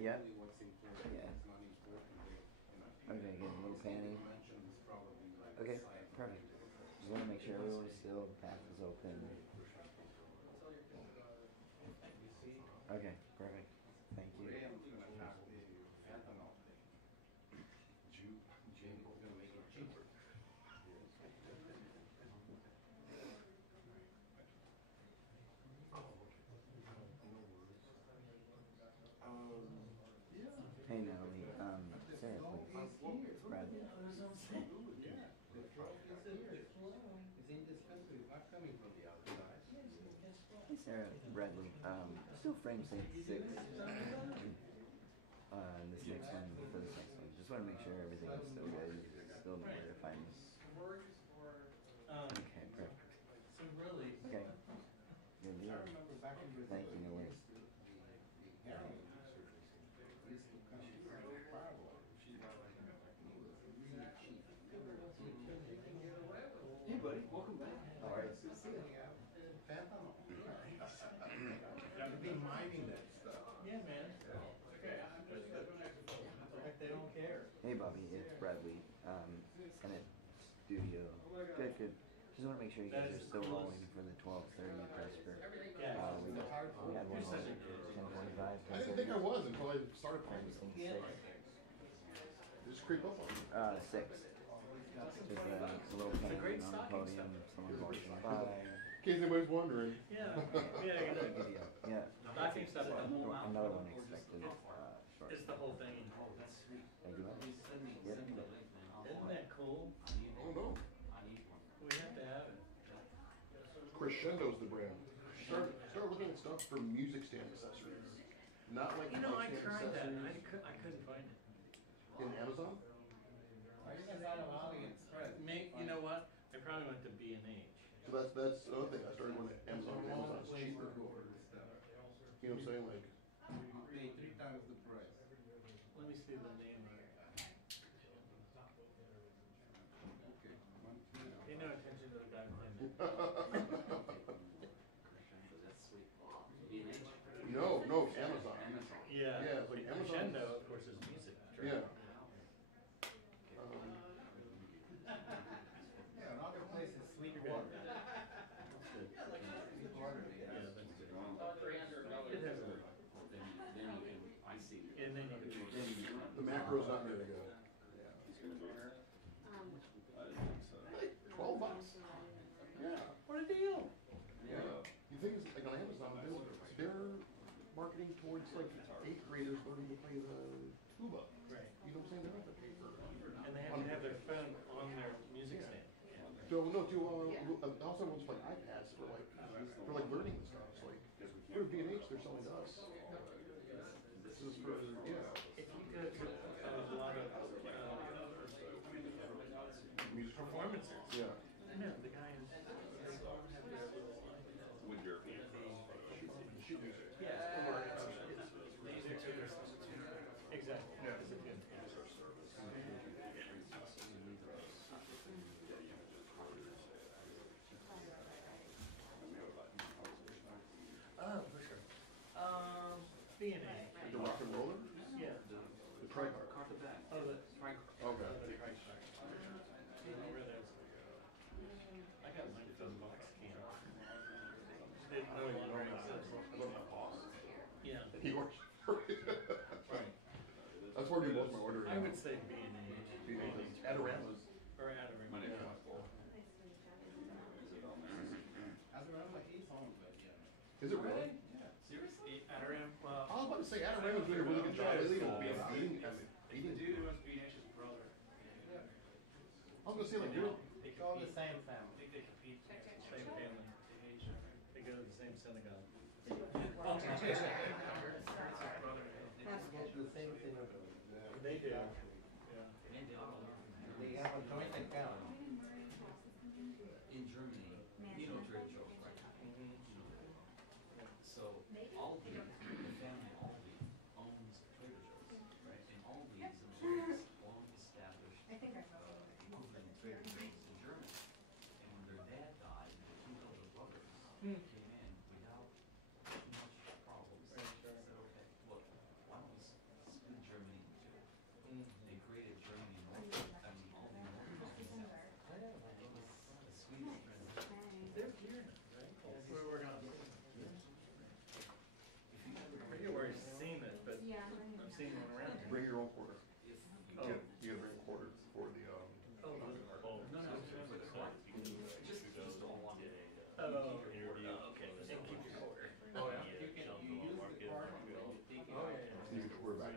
Yeah. What's important, Yeah. what's not important. Okay, get a little panty. Okay, perfect. Just want to make sure everyone's still, the path is open. Okay, perfect. Thank you. Hey Natalie, Sarah, please. Brad. Hey Sarah, Bradley. Still frame six. This next one for this next one. Just want to make sure everything is still good. Still know where to find this. Okay, perfect. Okay. Good deal. Thank you, no worries. Hey buddy, welcome back. All right. Good to see you. I've been minding that stuff. Yeah, man. Like they don't care. Hey Bobby, it's Bradley. Senate Studio. Good, good. Just want to make sure you guys are still rolling for the 12:30 presser. Yeah. We had one on 10:45. I didn't think I was until I started playing this. Six. Just creep up on me. 6. Just a little painting on the podium. Someone walking by. In case anybody's wondering. Yeah. Yeah, you know. Yeah. Stocking stuff at the whole mountain. Another one expected short. It's the whole thing. Thank you. Yep. Isn't that cool? Oh no. We have to have it. Crescendo's the brand. Start looking at stuff for music stand accessories. Not like You know, I mic stand tried that. accessories I couldn't find it. in Amazon. You know what? I probably went to B&H. So that's another thing. I started going to Amazon. Amazon's cheaper. You know what I'm saying? Like, Pay 3 times the price. Let me see the name of it. Okay. Pay no attention to the guy playing it. no, Amazon. Yeah. Yeah, it's like Amazon. Crescendo, of course, is music. Yeah. Yeah, another place is Sweetwater. Sweetwater, Yeah, yeah. that's good. It has a. And they need to be. The macro's not very good. $12. Yeah. What a deal! Yeah. The thing is, like on Amazon, they're marketing towards like 8th graders learning to play the tuba. Right. You know what I'm saying? They don't have to pay for it. And they have to have their phone on their music stand. So no, also ones like iPads for like learning the stuff. So like for B&H, they're selling to us. This is for If you go to a lot of music performances, Yeah. I know the guy is. With your Sheet music. Yeah. Exactly. Yeah. It's a good. Oh, for sure. B&A. The rock and roller? Yeah. The tricar. Oh, the Okay. I got mine from box can. Didn't know it longer exists. Yeah. He works for it. Right. That's where we do most of my ordering. I would say B&A. Adorama. Or Adorama. Yeah. Is it really? Seriously? Adorama. Well, I was about to say Adorama's doing a really good job lately of beating. dude was B&H's brother. I was gonna say like you're. They all the same family. I think they compete. Same family. They go to the same synagogue. They do. Yeah. They have a joint account. In Germany, you know trade shows, right? So Aldi, the family Aldi, owns trader joe's, right? And Aldi is a very long-established movement in trader joe's in Germany. And when their dad died, the two other brothers came in without too much problems. Said, okay, look, why don't we bring your own quarter. If you You gotta bring a quarter for the, no, just don't want it. you can quarter back.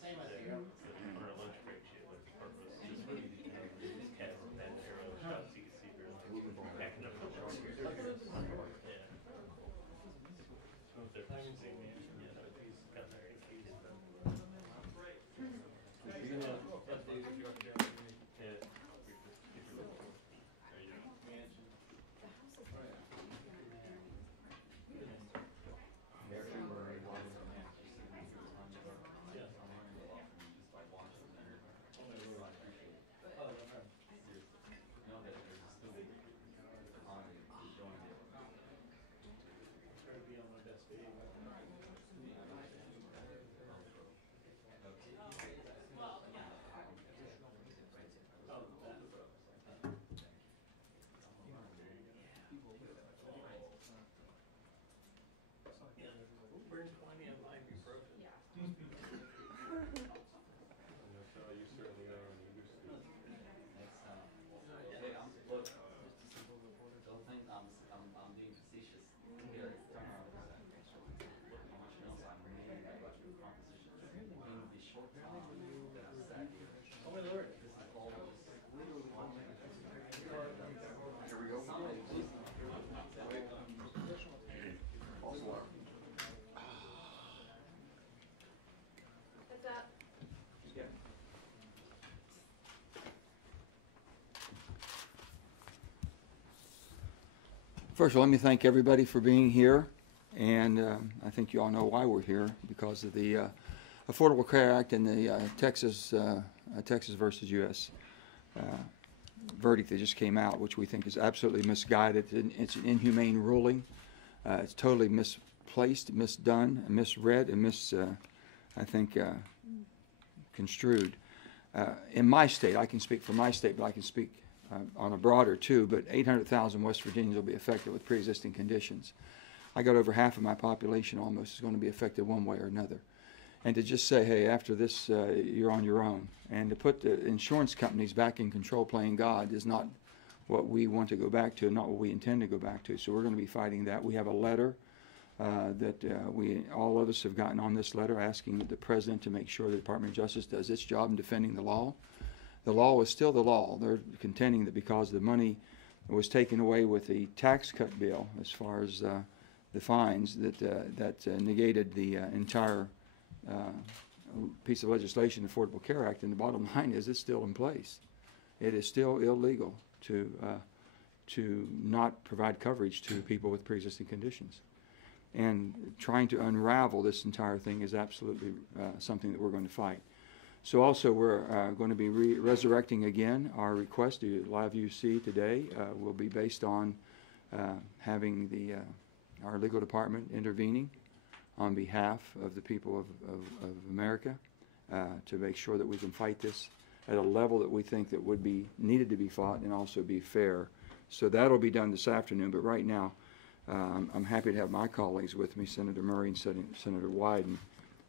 Same as here. On our lunch break, she had like the purpose, just really cast that arrow shot so you could see her like backing up. Yeah. So if they're having seen me, yeah, no, he's got there, he's done. Try to be on my best behavior. Burn 20 on my ibuprofen. So you certainly are on the used to. Hey, look, just a simple reporter. Don't think I'm being facetious. Here, turn around. Look, how much else I'm reading about your composition. In the short time that I've sat here, Oh my lord. this is all just literally watching. Here we go. Also, What's up? First of all, let me thank everybody for being here, and I think you all know why we're here, because of the Affordable Care Act and the Texas versus U.S. Verdict that just came out, which we think is absolutely misguided. It's an inhumane ruling. It's totally misplaced, misdone, misread, and I think, construed. In my state, I can speak for my state, but I can speak on a broader too, but 800,000 West Virginians will be affected with pre-existing conditions. I got over half of my population almost is going to be affected one way or another. And to just say, hey, after this, you're on your own. And to put the insurance companies back in control playing God is not what we want to go back to, not what we intend to go back to. So we're going to be fighting that. We have a letter that all of us have gotten on this letter asking the President to make sure the Department of Justice does its job in defending the law. The law is still the law. They're contending that because the money was taken away with the tax cut bill, as far as the fines, that negated the entire piece of legislation, the Affordable Care Act. And the bottom line is, it's still in place. It is still illegal to not provide coverage to people with pre-existing conditions. And trying to unravel this entire thing is absolutely something that we're going to fight. So also we're going to be resurrecting again our request to Live UC today will be based on having our legal department intervening on behalf of the people of America to make sure that we can fight this at a level that we think that would be needed to be fought and also be fair. So that'll be done this afternoon, but right now I'm happy to have my colleagues with me, Senator Murray and Senator Wyden,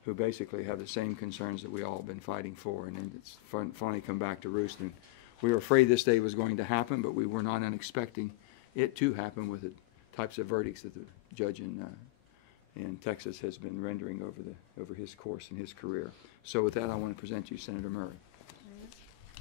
who basically have the same concerns that we all have been fighting for, and it's finally come back to roost. And we were afraid this day was going to happen, but we were not unexpecting it to happen with the types of verdicts that the judge in Texas has been rendering over his course and his career. So with that, I want to present you Senator Murray.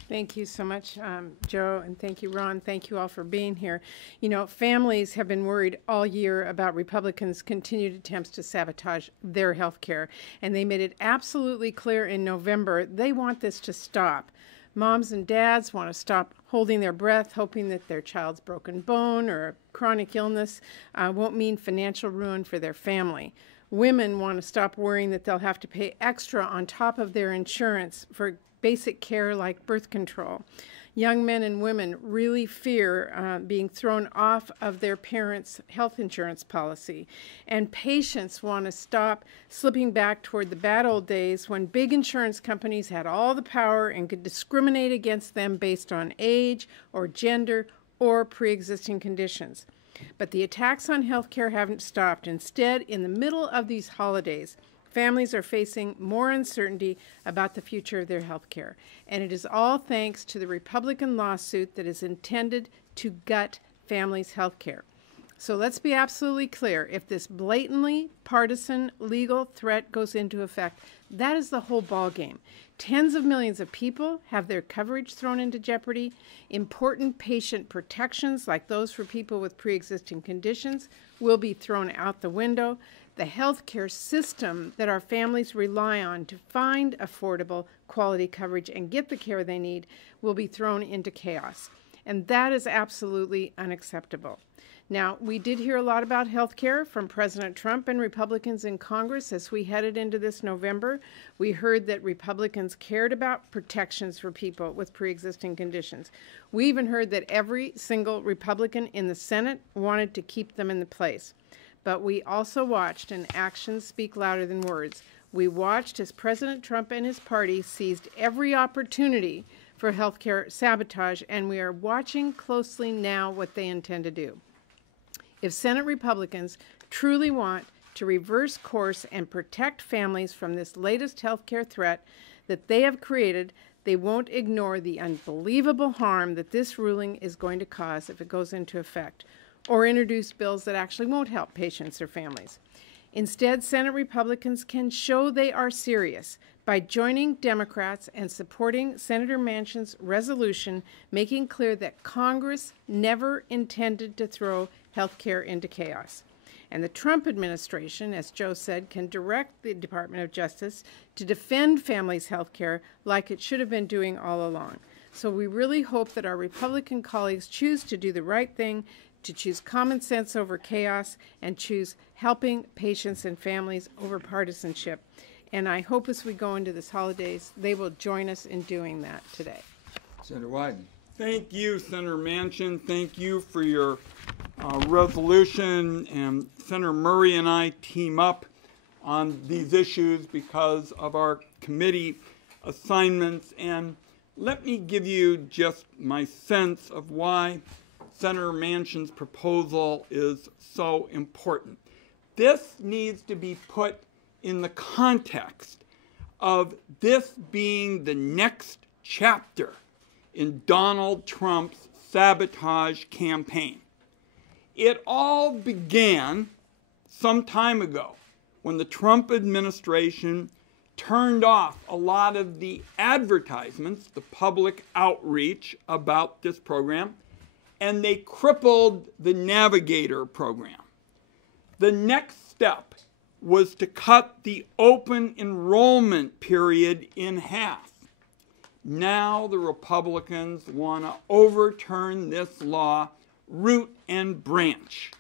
Thank you so much, Joe, and thank you, Ron. Thank you all for being here. You know, families have been worried all year about Republicans' continued attempts to sabotage their health care, and they made it absolutely clear in November they want this to stop. Moms and dads want to stop holding their breath, hoping that their child's broken bone or chronic illness won't mean financial ruin for their family. Women want to stop worrying that they'll have to pay extra on top of their insurance for basic care like birth control. Young men and women really fear being thrown off of their parents' health insurance policy. And patients want to stop slipping back toward the bad old days when big insurance companies had all the power and could discriminate against them based on age or gender or pre-existing conditions. But the attacks on health care haven't stopped. Instead, in the middle of these holidays, families are facing more uncertainty about the future of their health care. And it is all thanks to the Republican lawsuit that is intended to gut families' health care. So let's be absolutely clear. If this blatantly partisan legal threat goes into effect, that is the whole ballgame. Tens of millions of people have their coverage thrown into jeopardy. Important patient protections, like those for people with pre-existing conditions, will be thrown out the window. The healthcare system that our families rely on to find affordable, quality coverage and get the care they need will be thrown into chaos. And that is absolutely unacceptable. Now, we did hear a lot about health care from President Trump and Republicans in Congress as we headed into this November. We heard that Republicans cared about protections for people with pre-existing conditions. We even heard that every single Republican in the Senate wanted to keep them in place. But we also watched, and actions speak louder than words, we watched as President Trump and his party seized every opportunity for health care sabotage, and we are watching closely now what they intend to do. If Senate Republicans truly want to reverse course and protect families from this latest health care threat that they have created, they won't ignore the unbelievable harm that this ruling is going to cause if it goes into effect, or introduce bills that actually won't help patients or families. Instead, Senate Republicans can show they are serious by joining Democrats and supporting Senator Manchin's resolution, making clear that Congress never intended to throw health care into chaos. And the Trump administration, as Joe said, can direct the Department of Justice to defend families' health care like it should have been doing all along. So we really hope that our Republican colleagues choose to do the right thing, to choose common sense over chaos, and choose helping patients and families over partisanship. And I hope as we go into this holidays, they will join us in doing that today. Senator Wyden. Thank you, Senator Manchin. Thank you for your resolution. And Senator Murray and I team up on these issues because of our committee assignments. And let me give you just my sense of why Senator Manchin's proposal is so important. This needs to be put in the context of this being the next chapter in Donald Trump's sabotage campaign. It all began some time ago when the Trump administration turned off a lot of the advertisements, the public outreach about this program, and they crippled the Navigator program. The next step was to cut the open enrollment period in half. Now the Republicans want to overturn this law root and branch.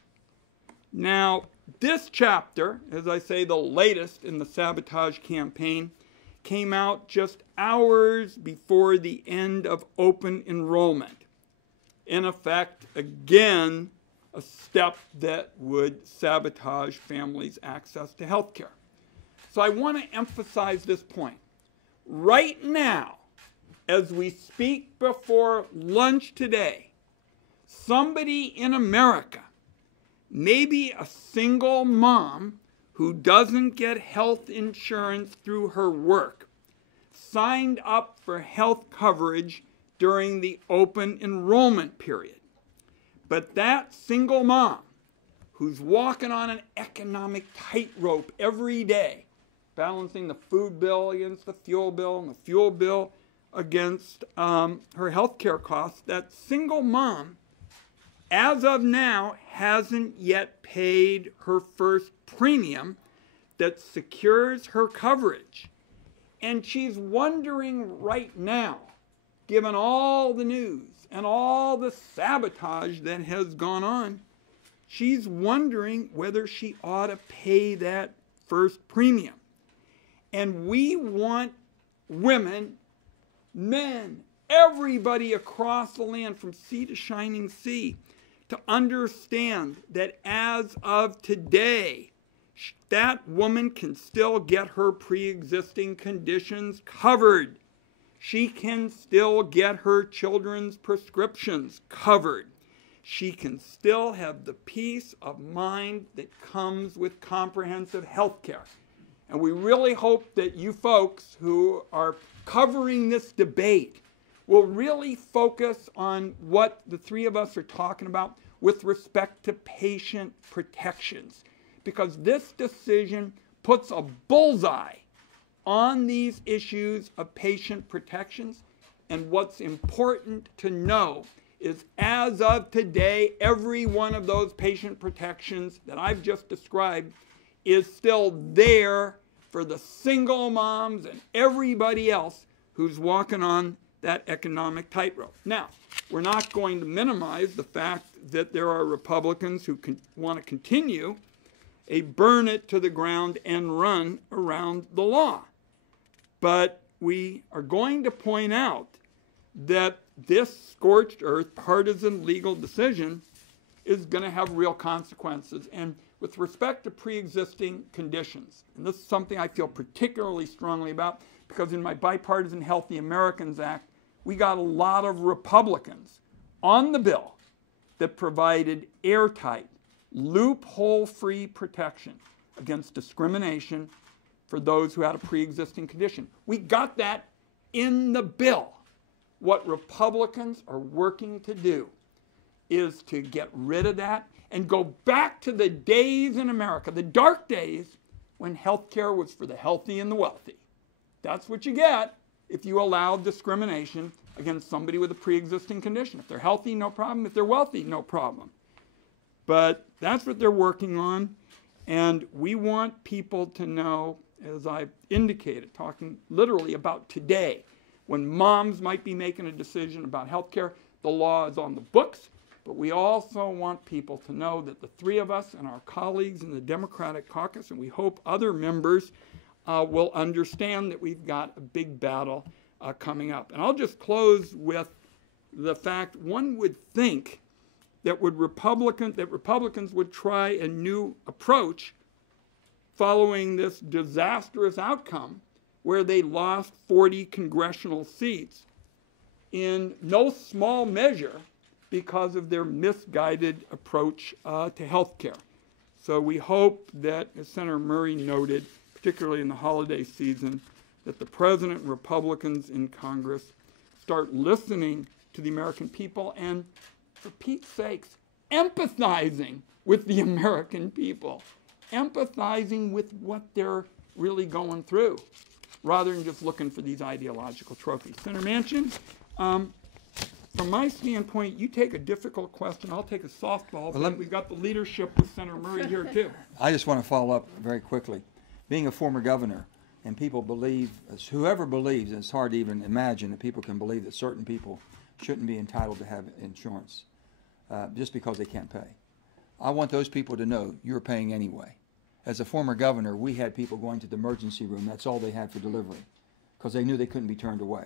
Now, this chapter, as I say, the latest in the sabotage campaign, came out just hours before the end of open enrollment. In effect, again, a step that would sabotage families' access to health care. So I want to emphasize this point. Right now, as we speak before lunch today, somebody in America, maybe a single mom who doesn't get health insurance through her work, signed up for health coverage during the open enrollment period. But that single mom who's walking on an economic tightrope every day, balancing the food bill against the fuel bill and the fuel bill against her health care costs, that single mom, as of now, hasn't yet paid her first premium that secures her coverage. And she's wondering right now, given all the news and all the sabotage that has gone on, she's wondering whether she ought to pay that first premium. And we want women, men, everybody across the land from sea to shining sea to understand that as of today, that woman can still get her pre-existing conditions covered. She can still get her children's prescriptions covered. She can still have the peace of mind that comes with comprehensive health care. And we really hope that you folks who are covering this debate will really focus on what the three of us are talking about with respect to patient protections. Because this decision puts a bullseye on these issues of patient protections. And what's important to know is, as of today, every one of those patient protections that I've just described is still there for the single moms and everybody else who's walking on that economic tightrope. Now, we're not going to minimize the fact that there are Republicans who want to continue a burn it to the ground and run around the law. But we are going to point out that this scorched earth partisan legal decision is going to have real consequences. And with respect to pre-existing conditions, and this is something I feel particularly strongly about, because in my Bipartisan Healthy Americans Act, we got a lot of Republicans on the bill that provided airtight, loophole-free protection against discrimination for those who had a pre-existing condition. We got that in the bill. What Republicans are working to do is to get rid of that and go back to the days in America, the dark days, when health care was for the healthy and the wealthy. That's what you get if you allow discrimination against somebody with a pre-existing condition. If they're healthy, no problem. If they're wealthy, no problem. But that's what they're working on, and we want people to know, as I've indicated, talking literally about today, when moms might be making a decision about health care, the law is on the books, but we also want people to know that the three of us and our colleagues in the Democratic caucus, and we hope other members will understand that we've got a big battle coming up. And I'll just close with the fact one would think that Republicans would try a new approach following this disastrous outcome where they lost 40 congressional seats, in no small measure because of their misguided approach to health care. So we hope that, as Senator Murray noted, particularly in the holiday season, that the President and Republicans in Congress start listening to the American people and, for Pete's sakes, empathizing with the American people, empathizing with what they're really going through, rather than just looking for these ideological trophies. Senator Manchin, from my standpoint, you take a difficult question, I'll take a softball, but we've got the leadership with Senator Murray here too. I just want to follow up very quickly. Being a former governor, and people believe, whoever believes, and it's hard to even imagine that people can believe that certain people shouldn't be entitled to have insurance just because they can't pay. I want those people to know you're paying anyway. As a former governor, we had people going to the emergency room. That's all they had for delivery because they knew they couldn't be turned away.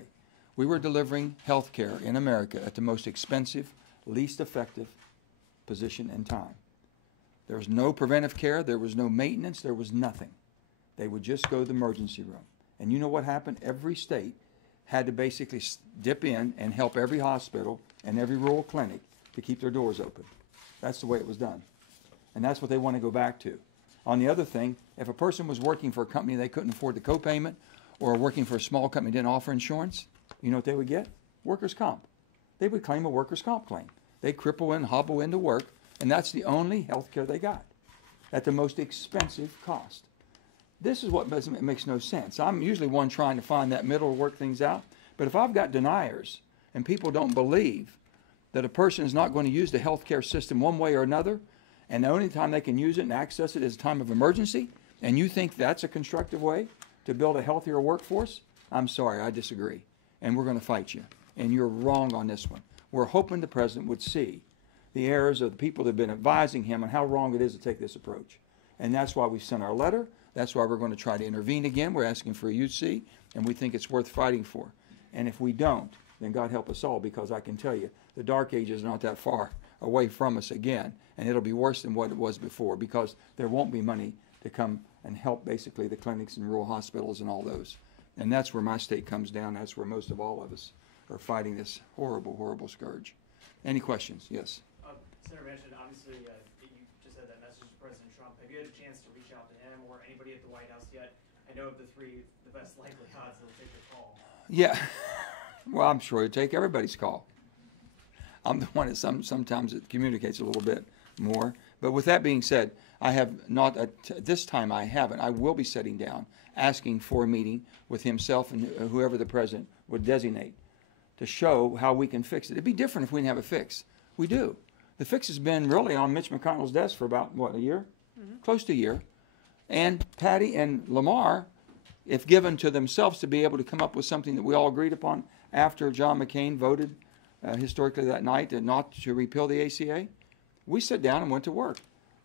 We were delivering health care in America at the most expensive, least effective position and time. There was no preventive care. There was no maintenance. There was nothing. They would just go to the emergency room. And you know what happened? Every state had to basically dip in and help every hospital and every rural clinic to keep their doors open. That's the way it was done. And that's what they want to go back to. On the other thing, if a person was working for a company they couldn't afford the copayment, or working for a small company that didn't offer insurance, you know what they would get? Workers' comp. They would claim a workers' comp claim. They'd cripple and hobble into work, and that's the only health care they got at the most expensive cost. This is what makes no sense. I'm usually one trying to find that middle to work things out, but if I've got deniers and people don't believe that a person is not going to use the health care system one way or another, and the only time they can use it and access it is a time of emergency, and you think that's a constructive way to build a healthier workforce, I'm sorry, I disagree. And we're going to fight you. And you're wrong on this one. We're hoping the president would see the errors of the people that have been advising him on how wrong it is to take this approach. And that's why we sent our letter. That's why we're going to try to intervene again. We're asking for a UC, and we think it's worth fighting for. And if we don't, then God help us all, because I can tell you, the dark ages are not that far away from us again, and it'll be worse than what it was before, because there won't be money to come and help basically the clinics and rural hospitals and all those. And that's where my state comes down. That's where most of all of us are fighting this horrible, horrible scourge. Any questions? Yes. Senator Manchin, obviously you just had that message to President Trump. Have you had a chance to reach out to him or anybody at the White House yet I know of the three, the best likely odds they'll take the call. Yeah. Well, I'm sure you'll take everybody's call. I'm the one that sometimes it communicates a little bit more. But with that being said, I have not, at this time I haven't. I will be sitting down, asking for a meeting with himself and whoever the president would designate to show how we can fix it. It'd be different if we didn't have a fix. We do. The fix has been really on Mitch McConnell's desk for about, what, a year? Mm-hmm. Close to a year. And Patty and Lamar, if given to themselves to be able to come up with something that we all agreed upon after John McCain voted historically that night not to repeal the ACA, we sat down and went to work.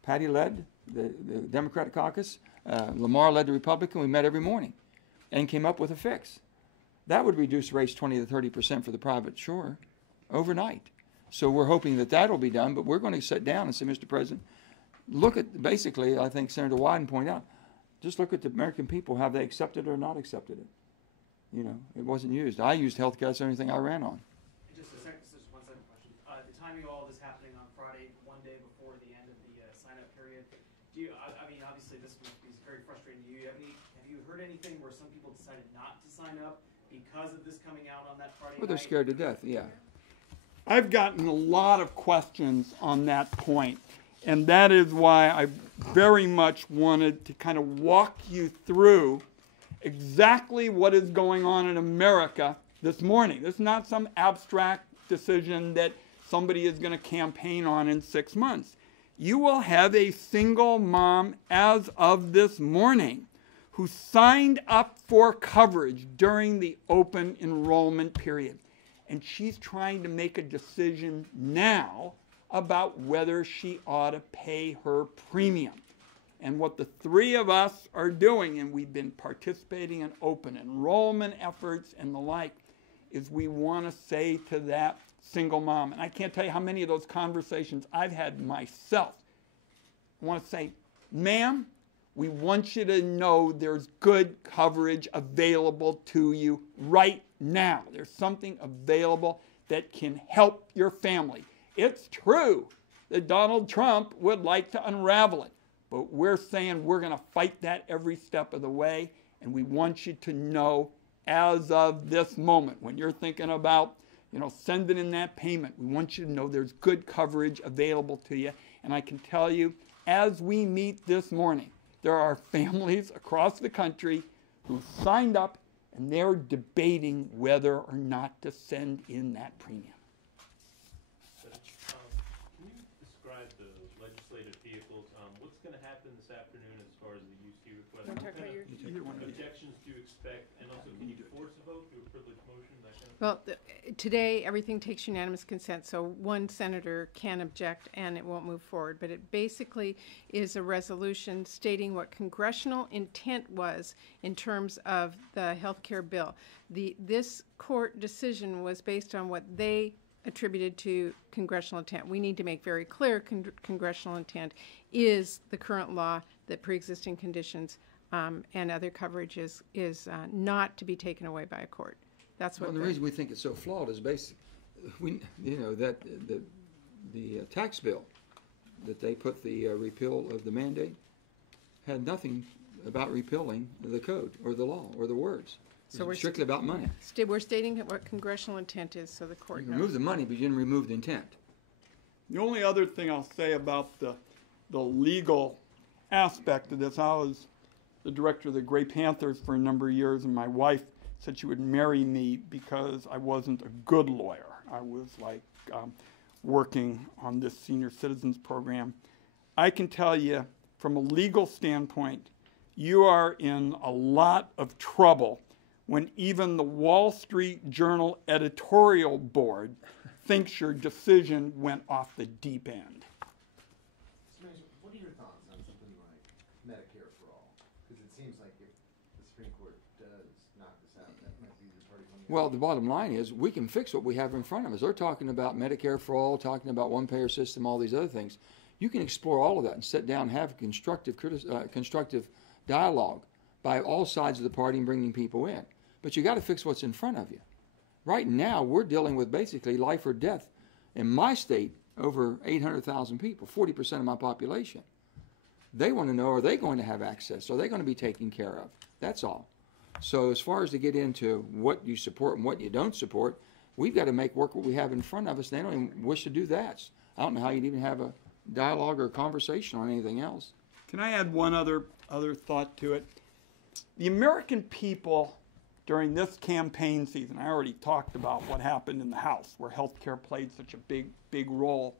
Patty led the Democratic caucus. Lamar led the Republican. We met every morning and came up with a fix. That would reduce rates 20 to 30% for the private shore overnight. So we're hoping that that will be done, but we're going to sit down and say, Mr. President, look at, basically, I think Senator Wyden pointed out, just look at the American people. Have they accepted it or not accepted it? You know, it wasn't used. I used health care. That's the only thing I ran on. Just one second question. The timing of all this happening on Friday, one day before the end of the sign-up period, do you, I mean, obviously this must be very frustrating to you. Have you heard anything where some people decided not to sign up because of this coming out on that Friday Well, they're night? scared to death, yeah. I've gotten a lot of questions on that point, and that is why I very much wanted to kind of walk you through exactly what is going on in America this morning. This is not some abstract decision that somebody is going to campaign on in 6 months. You will have a single mom as of this morning who signed up for coverage during the open enrollment period. And she's trying to make a decision now about whether she ought to pay her premium. And what the three of us are doing, and we've been participating in open enrollment efforts and the like, is we want to say to that single mom, and I can't tell you how many of those conversations I've had myself. I want to say, ma'am, we want you to know there's good coverage available to you right now. There's something available that can help your family. It's true that Donald Trump would like to unravel it, but we're saying we're going to fight that every step of the way, and we want you to know as of this moment, when you're thinking about, sending in that payment, we want you to know there's good coverage available to you. And I can tell you, as we meet this morning, there are families across the country who signed up and they're debating whether or not to send in that premium. Can you describe the legislative vehicles? What's going to happen this afternoon as far as the UC request? What kind of objections do you expect? And also, can you force a vote through a privileged motion? That kind of Well, today everything takes unanimous consent, so one senator can object and it won't move forward. But it basically is a resolution stating what congressional intent was in terms of the health care bill. This court decision was based on what they attributed to congressional intent. We need to make very clear congressional intent is the current law that pre-existing conditions and other coverages is not to be taken away by a court. That's what. Well, the reason we think it's so flawed is basically, that the tax bill that they put the repeal of the mandate had nothing about repealing the code or the law or the words. So we're strictly about money. We're stating what congressional intent is, so the court knows. You remove the money, but you didn't remove the intent. The only other thing I'll say about the legal aspect of this, I was the director of the Gray Panthers for a number of years, and my wife said she would marry me because I wasn't a good lawyer. I was working on this senior citizens program. I can tell you from a legal standpoint, you are in a lot of trouble when even the Wall Street Journal editorial board thinks your decision went off the deep end. What are your thoughts on something like Medicare for all? Because it seems like if the Supreme Court does knock this out, that might be the party one. Well, the bottom line is we can fix what we have in front of us. They're talking about Medicare for all, talking about one-payer system, all these other things. You can explore all of that and sit down and have constructive dialogue by all sides of the party and bringing people in. But you got to fix what's in front of you. Right now, we're dealing with basically life or death. In my state, over 800,000 people, 40% of my population. They want to know, are they going to have access? Are they going to be taken care of? That's all. So as far as to get into what you support and what you don't support, we've got to make work what we have in front of us. They don't even wish to do that. I don't know how you'd even have a dialogue or a conversation on anything else. Can I add one other thought to it? The American people during this campaign season, I already talked about what happened in the House where healthcare played such a big role.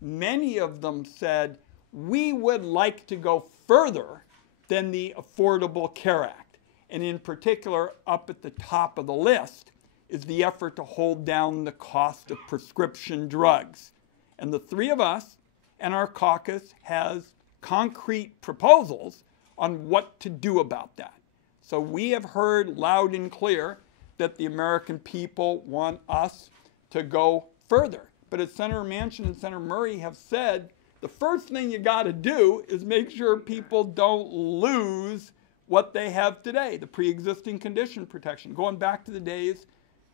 Many of them said, we would like to go further than the Affordable Care Act. And in particular, up at the top of the list is the effort to hold down the cost of prescription drugs. And the three of us and our caucus has concrete proposals on what to do about that. So we have heard loud and clear that the American people want us to go further. But as Senator Manchin and Senator Murray have said, the first thing you got to do is make sure people don't lose what they have today, the pre-existing condition protection, going back to the days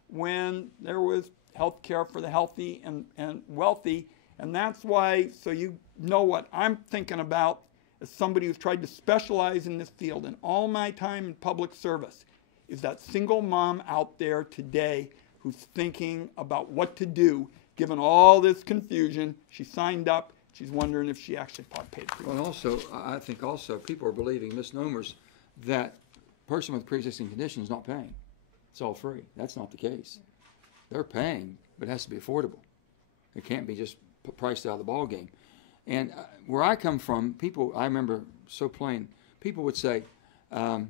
when there was health care for the healthy and wealthy. And that's why, so you know what I'm thinking about as somebody who's tried to specialize in this field in all my time in public service, is that single mom out there today who's thinking about what to do given all this confusion. She signed up. She's wondering if she actually paid for it. Well, also, I think also people are believing misnomers that a person with pre-existing condition is not paying. It's all free. That's not the case. They're paying, but it has to be affordable. It can't be just priced out of the ball game. And where I come from, people, I remember so plain, people would say, I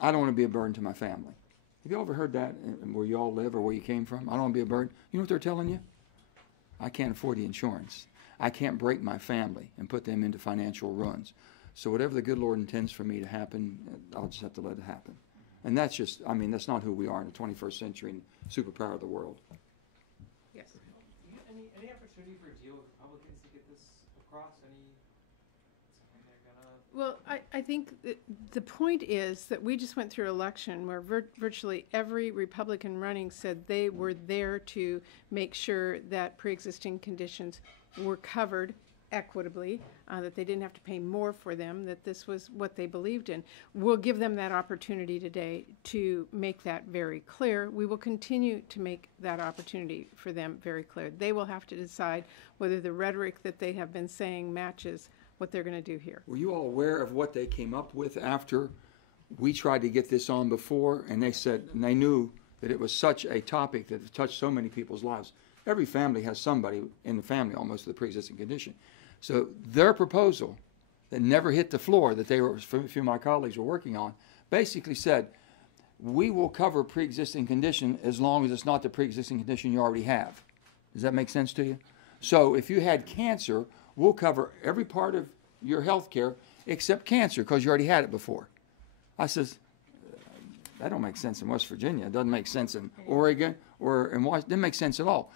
don't want to be a burden to my family. Have you ever heard that where you all live or where you came from? I don't want to be a burden. You know what they're telling you? I can't afford the insurance. I can't break my family and put them into financial ruins. So whatever the good Lord intends for me to happen, I'll just have to let it happen. And that's just, I mean, that's not who we are in the 21st century and superpower of the world. Yes. Any opportunity for a deal with Republicans to get this across? Well, I think the point is that we just went through an election where virtually every Republican running said they were there to make sure that pre-existing conditions were covered equitably, that they didn't have to pay more for them, that this was what they believed in. We'll give them that opportunity today to make that very clear. We will continue to make that opportunity for them very clear. They will have to decide whether the rhetoric that they have been saying matches what they're going to do here. Were you all aware of what they came up with after we tried to get this on before? And they said, and they knew that it was such a topic that touched so many people's lives. Every family has somebody in the family almost with a pre-existing condition. So their proposal that never hit the floor that they were, a few of my colleagues were working on, basically said, we will cover pre-existing condition as long as it's not the pre-existing condition you already have. Does that make sense to you? So if you had cancer, we'll cover every part of your health care except cancer because you already had it before. I says, that don't make sense in West Virginia. It doesn't make sense in Oregon or in Washington. It didn't make sense at all.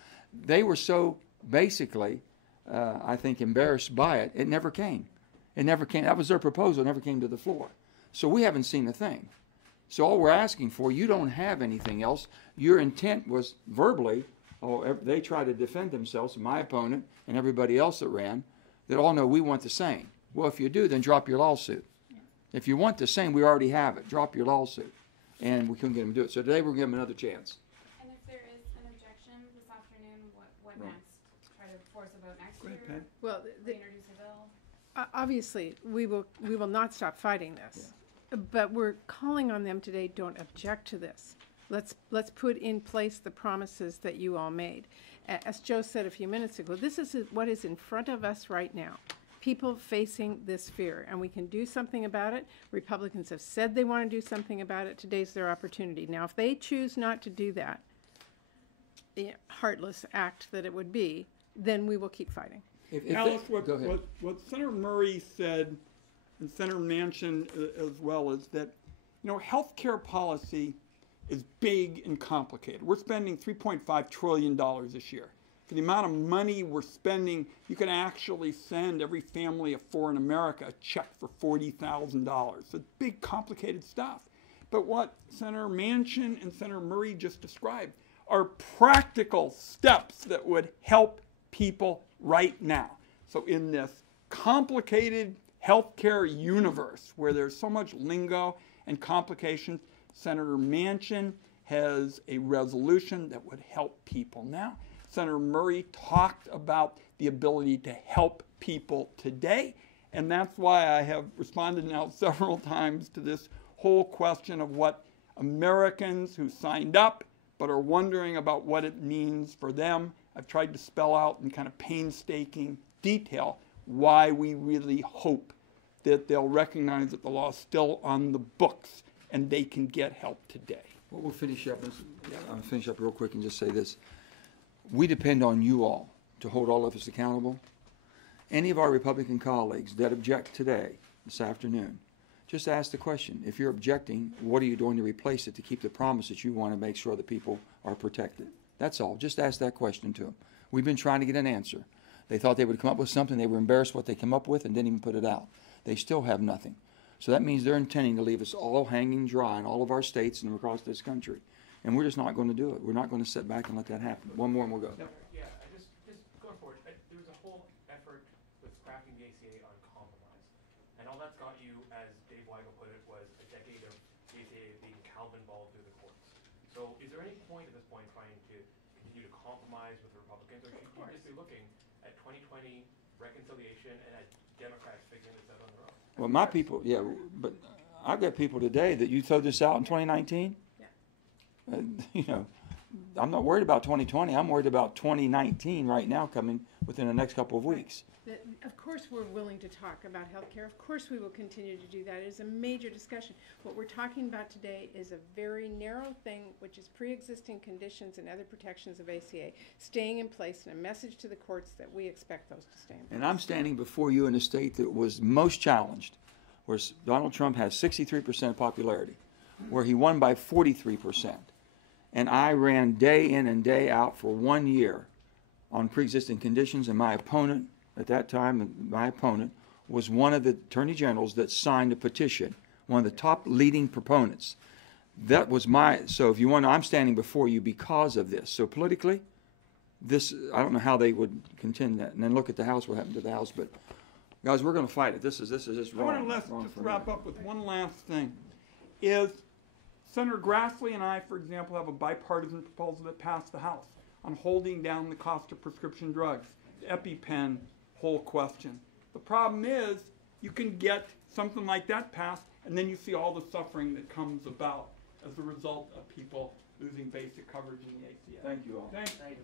They were so basically, I think, embarrassed by it. It never came. It never came. That was their proposal. It never came to the floor. So we haven't seen a thing. So all we're asking for, you don't have anything else. Your intent was verbally, they try to defend themselves, my opponent and everybody else that ran, that all know we want the same. Well, if you do, then drop your lawsuit. If you want the same, we already have it. Drop your lawsuit. And we couldn't get them to do it. So today we're going to give them another chance. And if there is an objection this afternoon, what Right. next? Try to force a vote next Go ahead, year? Pat. Well, Reintroduce a bill? obviously, we will not stop fighting this. But we're calling on them today, don't object to this. Let's put in place the promises that you all made. As Joe said a few minutes ago, this is what is in front of us right now. People facing this fear, and we can do something about it. Republicans have said they want to do something about it. Today's their opportunity. Now, if they choose not to do that, the heartless act that it would be, then we will keep fighting. Alice, what Senator Murray said, and Senator Manchin as well, is that, health care policy is big and complicated. We're spending $3.5 trillion this year. For the amount of money we're spending, you can actually send every family of four in America a check for $40,000. It's big, complicated stuff. But what Senator Manchin and Senator Murray just described are practical steps that would help people right now. So in this complicated healthcare universe where there's so much lingo and complications. Senator Manchin has a resolution that would help people now. Senator Murray talked about the ability to help people today, and that's why I have responded now several times to this whole question of what Americans who signed up but are wondering about what it means for them. I've tried to spell out in kind of painstaking detail why we really hope that they'll recognize that the law is still on the books and they can get help today. Well, we'll finish up. I'll finish up real quick and just say this. We depend on you all to hold all of us accountable. Any of our Republican colleagues that object today, this afternoon, just ask the question. If you're objecting, what are you doing to replace it to keep the promise that you want to make sure that people are protected? That's all. Just ask that question to them. We've been trying to get an answer. They thought they would come up with something. They were embarrassed what they came up with and didn't even put it out. They still have nothing. So that means they're intending to leave us all hanging dry in all of our states and across this country. And we're just not going to do it. We're not going to sit back and let that happen. One more and we'll go. Yeah, just going forward, there was a whole effort with crafting the ACA on compromise. And all that's got you, as Dave Weigel put it, was a decade of the ACA being Calvin ball through the courts. So is there any point at this point trying to continue to compromise with the Republicans, or should you just be looking at 2020 reconciliation and at Democrats figuring this out on their own? Well, my people, yeah, but I've got people today that you throw this out in 2019. You know, I'm not worried about 2020. I'm worried about 2019 right now coming within the next couple of weeks. Of course we're willing to talk about health care. Of course we will continue to do that. It is a major discussion. What we're talking about today is a very narrow thing, which is pre-existing conditions and other protections of ACA staying in place, and a message to the courts that we expect those to stay in place. And I'm standing before you in a state that was most challenged, where Donald Trump has 63% popularity, where he won by 43%. And I ran day in and day out for 1 year on pre-existing conditions, and my opponent at that time, was one of the attorney generals that signed a petition, one of the top leading proponents. That was so if you want to, I'm standing before you because of this. So politically, I don't know how they would contend that. And then look at the House, what happened to the House. But guys, we're going to fight it. This is just wrong. I want to just wrap up with one last thing. Senator Grassley and I, for example, have a bipartisan proposal that passed the House on holding down the cost of prescription drugs, the EpiPen whole question. The problem is you can get something like that passed, and then you see all the suffering that comes about as a result of people losing basic coverage in the ACA. Thank you all. Thank you.